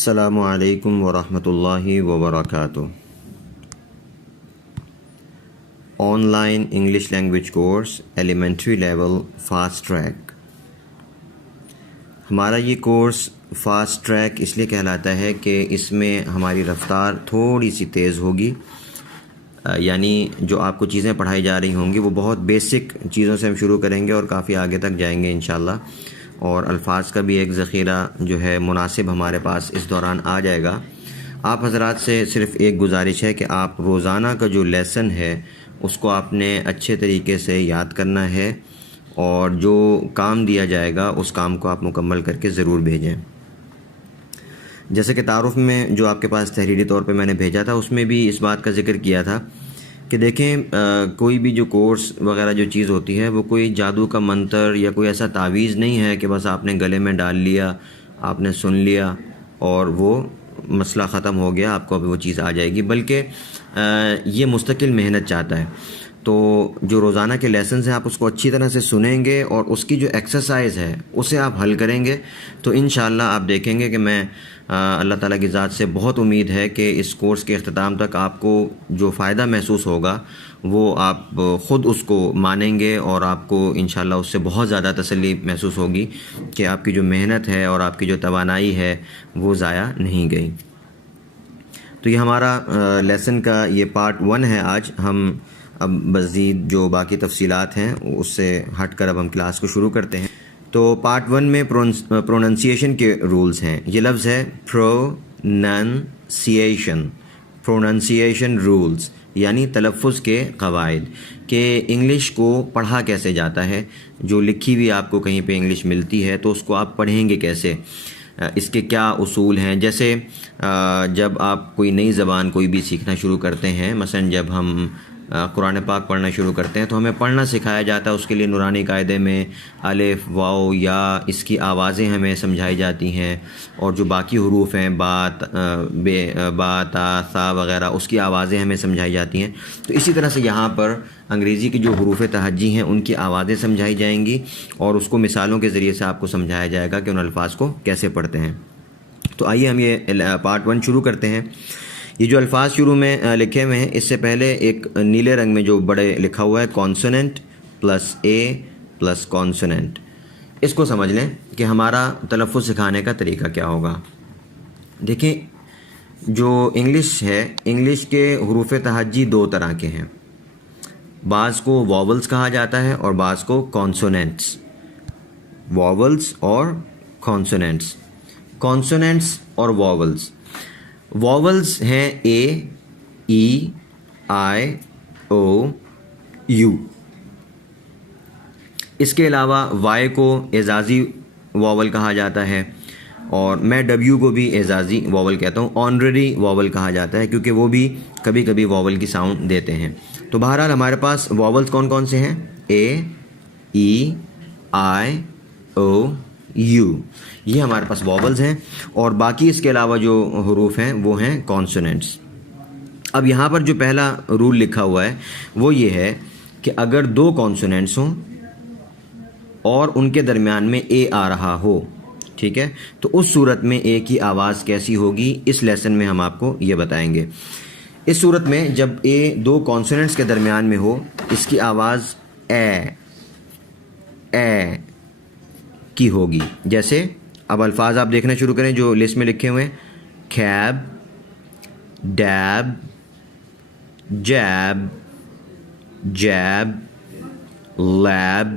السلام علیکم ورحمۃ اللہ وبرکاتہ۔ On line English language course elementary level fast track. ہمارا یہ کورس فاسٹ ٹریک اس لیے کہلاتا ہے کہ اس میں ہماری رفتار تھوڑی سی تیز ہوگی، یعنی جو آپ کو چیزیں پڑھائی جا رہی ہوں گی وہ بہت بیسک چیزوں سے ہم شروع کریں گے اور کافی آگے تک جائیں گے انشاءاللہ، اور الفاظ کا بھی ایک ذخیرہ جو ہے مناسب ہمارے پاس اس دوران آ جائے گا۔ آپ حضرات سے صرف ایک گزارش ہے کہ آپ روزانہ کا جو لیسن ہے اس کو آپ نے اچھے طریقے سے یاد کرنا ہے، اور جو کام دیا جائے گا اس کام کو آپ مکمل کر کے ضرور بھیجیں۔ جیسے کہ تعارف میں جو آپ کے پاس تحریری طور پہ میں نے بھیجا تھا اس میں بھی اس بات کا ذکر کیا تھا کہ دیکھیں کوئی بھی جو کورس وغیرہ جو چیز ہوتی ہے وہ کوئی جادو کا منتر یا کوئی ایسا تعویذ نہیں ہے کہ بس آپ نے گلے میں ڈال لیا، آپ نے سن لیا اور وہ مسئلہ ختم ہو گیا، آپ کو ابھی وہ چیز آ جائے گی، بلکہ یہ مستقل محنت چاہتا ہے۔ تو جو روزانہ کے لیسنز ہیں آپ اس کو اچھی طرح سے سنیں گے اور اس کی جو ایکسرسائز ہے اسے آپ حل کریں گے تو انشاءاللہ آپ دیکھیں گے کہ میں اللہ تعالیٰ کی ذات سے بہت امید ہے کہ اس کورس کے اختتام تک آپ کو جو فائدہ محسوس ہوگا وہ آپ خود اس کو مانیں گے، اور آپ کو انشاءاللہ اس سے بہت زیادہ تسلی محسوس ہوگی کہ آپ کی جو محنت ہے اور آپ کی جو توانائی ہے وہ ضائع نہیں گئی۔ تو یہ ہمارا لیسن کا یہ پارٹ 1 ہے۔ آج ہم اب مزید جو باقی تفصیلات ہیں اس سے ہٹ کر اب ہم کلاس کو شروع کرتے ہیں۔ تو پارٹ 1 میں پروننسیشن کے رولز ہیں۔ یہ لفظ ہے پروننسیشن رولز، یعنی تلفظ کے قواعد، کہ انگلش کو پڑھا کیسے جاتا ہے۔ جو لکھی ہوئی آپ کو کہیں پہ انگلش ملتی ہے تو اس کو آپ پڑھیں گے کیسے، اس کے کیا اصول ہیں۔ جیسے جب آپ کوئی نئی زبان کوئی بھی سیکھنا شروع کرتے ہیں، مثلا جب ہم قرآن پاک پڑھنا شروع کرتے ہیں تو ہمیں پڑھنا سکھایا جاتا ہے، اس کے لیے نورانی قاعدے میں الف واو یا اس کی آوازیں ہمیں سمجھائی جاتی ہیں، اور جو باقی حروف ہیں با تا ثا وغیرہ اس کی آوازیں ہمیں سمجھائی جاتی ہیں۔ تو اسی طرح سے یہاں پر انگریزی کی جو حروف تہجی ہیں ان کی آوازیں سمجھائی جائیں گی، اور اس کو مثالوں کے ذریعے سے آپ کو سمجھایا جائے گا کہ ان الفاظ کو کیسے پڑھتے ہیں۔ تو آئیے ہم یہ پارٹ 1 شروع کرتے ہیں۔ یہ جو الفاظ شروع میں لکھے ہوئے ہیں اس سے پہلے ایک نیلے رنگ میں جو بڑے لکھا ہوا ہے کانسوننٹ پلس اے پلس کانسوننٹ، اس کو سمجھ لیں کہ ہمارا تلفظ سکھانے کا طریقہ کیا ہوگا۔ دیکھیں جو انگلش ہے، انگلش کے حروف تہجی 2 طرح کے ہیں، بعض کو واولز کہا جاتا ہے اور بعض کو کانسوننٹس، واولز اور کانسوننٹس۔ کانسوننٹس اور واولز، واولز ہیں اے ای آئی او یو۔ اس کے علاوہ وائی کو اعزازی واول کہا جاتا ہے، اور میں ڈبلیو کو بھی اعزازی واول کہتا ہوں، آنرری واول کہا جاتا ہے کیونکہ وہ بھی کبھی کبھی واول کی ساؤنڈ دیتے ہیں۔ تو بہرحال ہمارے پاس واولز کون کون سے ہیں؟ اے ای آئی او یو، یہ ہمارے پاس واولز ہیں، اور باقی اس کے علاوہ جو حروف ہیں وہ ہیں کانسوننٹس۔ اب یہاں پر جو پہلا رول لکھا ہوا ہے وہ یہ ہے کہ اگر 2 کانسوننٹس ہوں اور ان کے درمیان میں اے آ رہا ہو، ٹھیک ہے، تو اس صورت میں اے کی آواز کیسی ہوگی اس لیسن میں ہم آپ کو یہ بتائیں گے۔ اس صورت میں جب اے 2 کانسوننٹس کے درمیان میں ہو، اس کی آواز اے کی ہوگی۔ جیسے اب الفاظ آپ دیکھنا شروع کریں جو لسٹ میں لکھے ہوئے ہیں، cab, dab, jab, jab, lab,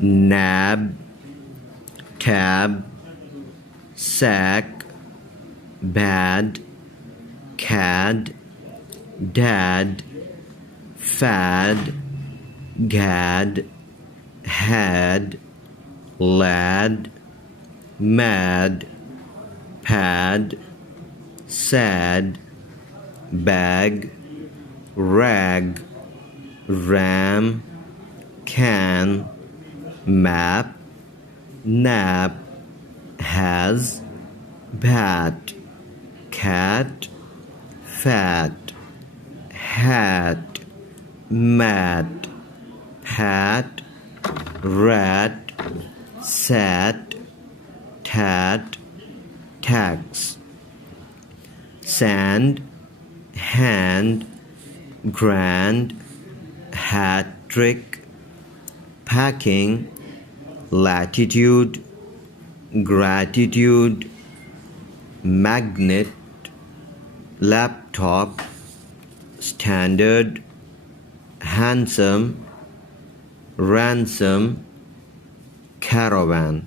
nab, tab, sack, bad, cad, dad, fad, gad, had, lad, mad, pad, sad, bag, rag, ram, can, map, nap, has, bat, cat, fat, hat, mat, hat, rat, sat, that, tax. Sand, hand, grand, hat trick, packing, latitude, gratitude, magnet, laptop, standard, handsome, ransom, caravan.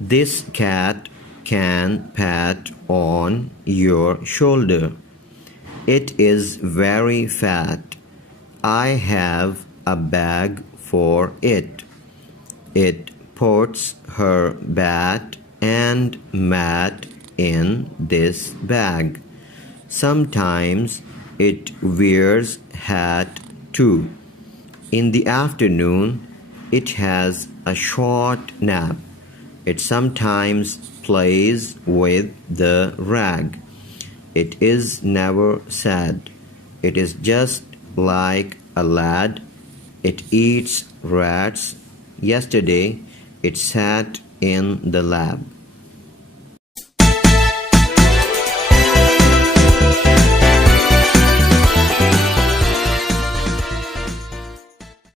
This cat can pat on your shoulder. It is very fat. I have a bag for it. It puts her bat and mat in this bag. Sometimes it wears hat too. In the afternoon, it has a short nap. It sometimes plays with the rag. It is never sad. It is just like a lad. It eats rats. Yesterday, it sat in the lab.